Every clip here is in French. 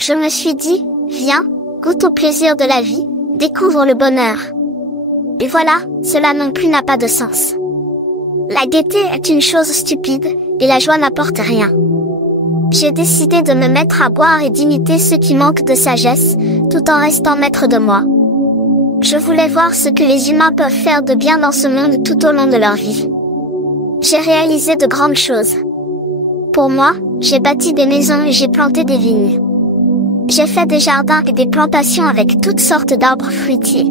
Je me suis dit, viens, goûte au plaisir de la vie, découvre le bonheur. Et voilà, cela non plus n'a pas de sens. La gaieté est une chose stupide, et la joie n'apporte rien. J'ai décidé de me mettre à boire et d'imiter ceux qui manquent de sagesse, tout en restant maître de moi. Je voulais voir ce que les humains peuvent faire de bien dans ce monde tout au long de leur vie. J'ai réalisé de grandes choses. Pour moi, j'ai bâti des maisons et j'ai planté des vignes. J'ai fait des jardins et des plantations avec toutes sortes d'arbres fruitiers.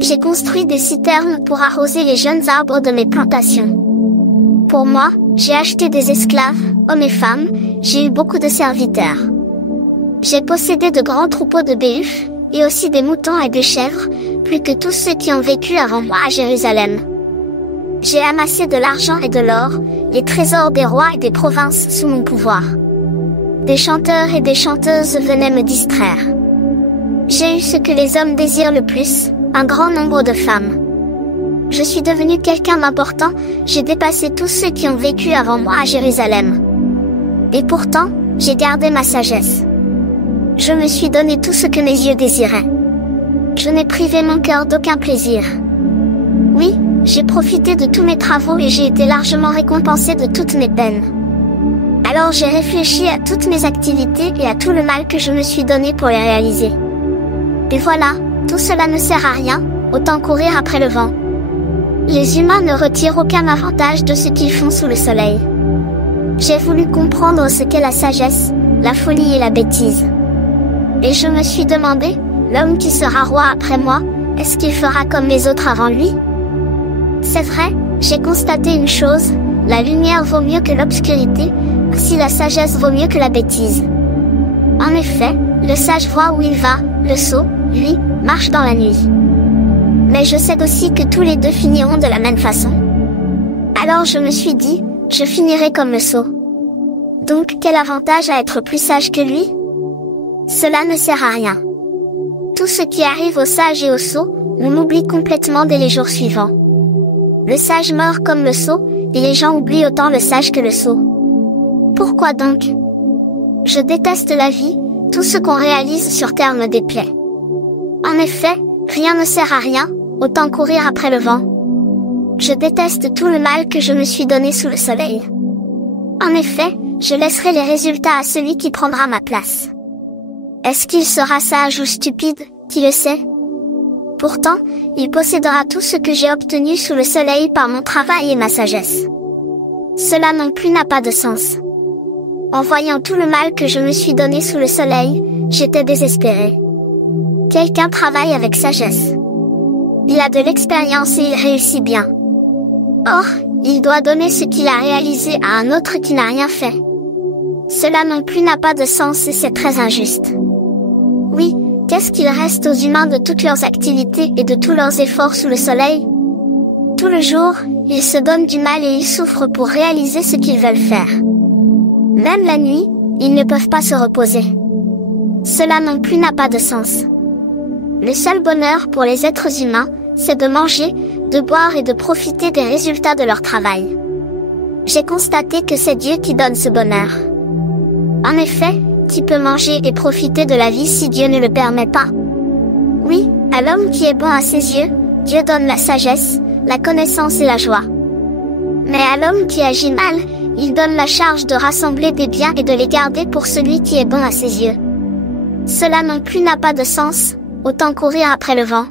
J'ai construit des citernes pour arroser les jeunes arbres de mes plantations. Pour moi, j'ai acheté des esclaves, hommes et femmes, j'ai eu beaucoup de serviteurs. J'ai possédé de grands troupeaux de béhufs, et aussi des moutons et des chèvres, plus que tous ceux qui ont vécu avant moi à Jérusalem. J'ai amassé de l'argent et de l'or, les trésors des rois et des provinces sous mon pouvoir. Des chanteurs et des chanteuses venaient me distraire. J'ai eu ce que les hommes désirent le plus, un grand nombre de femmes. Je suis devenu quelqu'un d'important, j'ai dépassé tous ceux qui ont vécu avant moi à Jérusalem. Et pourtant, j'ai gardé ma sagesse. Je me suis donné tout ce que mes yeux désiraient. Je n'ai privé mon cœur d'aucun plaisir. Oui, j'ai profité de tous mes travaux et j'ai été largement récompensé de toutes mes peines. Alors j'ai réfléchi à toutes mes activités et à tout le mal que je me suis donné pour les réaliser. Et voilà, tout cela ne sert à rien, autant courir après le vent. Les humains ne retirent aucun avantage de ce qu'ils font sous le soleil. J'ai voulu comprendre ce qu'est la sagesse, la folie et la bêtise. Et je me suis demandé, l'homme qui sera roi après moi, est-ce qu'il fera comme les autres avant lui? C'est vrai, j'ai constaté une chose, la lumière vaut mieux que l'obscurité, ainsi la sagesse vaut mieux que la bêtise. En effet, le sage voit où il va, le sot, lui, marche dans la nuit. Mais je sais aussi que tous les deux finiront de la même façon. Alors je me suis dit, je finirai comme le sot. Donc quel avantage à être plus sage que lui? Cela ne sert à rien. Tout ce qui arrive aux sages et aux sots, on oublie complètement dès les jours suivants. Le sage meurt comme le sot, et les gens oublient autant le sage que le sot. Pourquoi donc? Je déteste la vie, tout ce qu'on réalise sur terre me déplaît. En effet, rien ne sert à rien, autant courir après le vent. Je déteste tout le mal que je me suis donné sous le soleil. En effet, je laisserai les résultats à celui qui prendra ma place. Est-ce qu'il sera sage ou stupide, qui le sait? Pourtant, il possédera tout ce que j'ai obtenu sous le soleil par mon travail et ma sagesse. Cela non plus n'a pas de sens. En voyant tout le mal que je me suis donné sous le soleil, j'étais désespéré. Quelqu'un travaille avec sagesse. Il a de l'expérience et il réussit bien. Or, il doit donner ce qu'il a réalisé à un autre qui n'a rien fait. Cela non plus n'a pas de sens et c'est très injuste. Oui, qu'est-ce qu'il reste aux humains de toutes leurs activités et de tous leurs efforts sous le soleil? Tout le jour, ils se donnent du mal et ils souffrent pour réaliser ce qu'ils veulent faire. Même la nuit, ils ne peuvent pas se reposer. Cela non plus n'a pas de sens. Le seul bonheur pour les êtres humains, c'est de manger, de boire et de profiter des résultats de leur travail. J'ai constaté que c'est Dieu qui donne ce bonheur. En effet, qui peut manger et profiter de la vie si Dieu ne le permet pas? Oui, à l'homme qui est bon à ses yeux, Dieu donne la sagesse, la connaissance et la joie. Mais à l'homme qui agit mal, il donne la charge de rassembler des biens et de les garder pour celui qui est bon à ses yeux. Cela non plus n'a pas de sens, autant courir après le vent.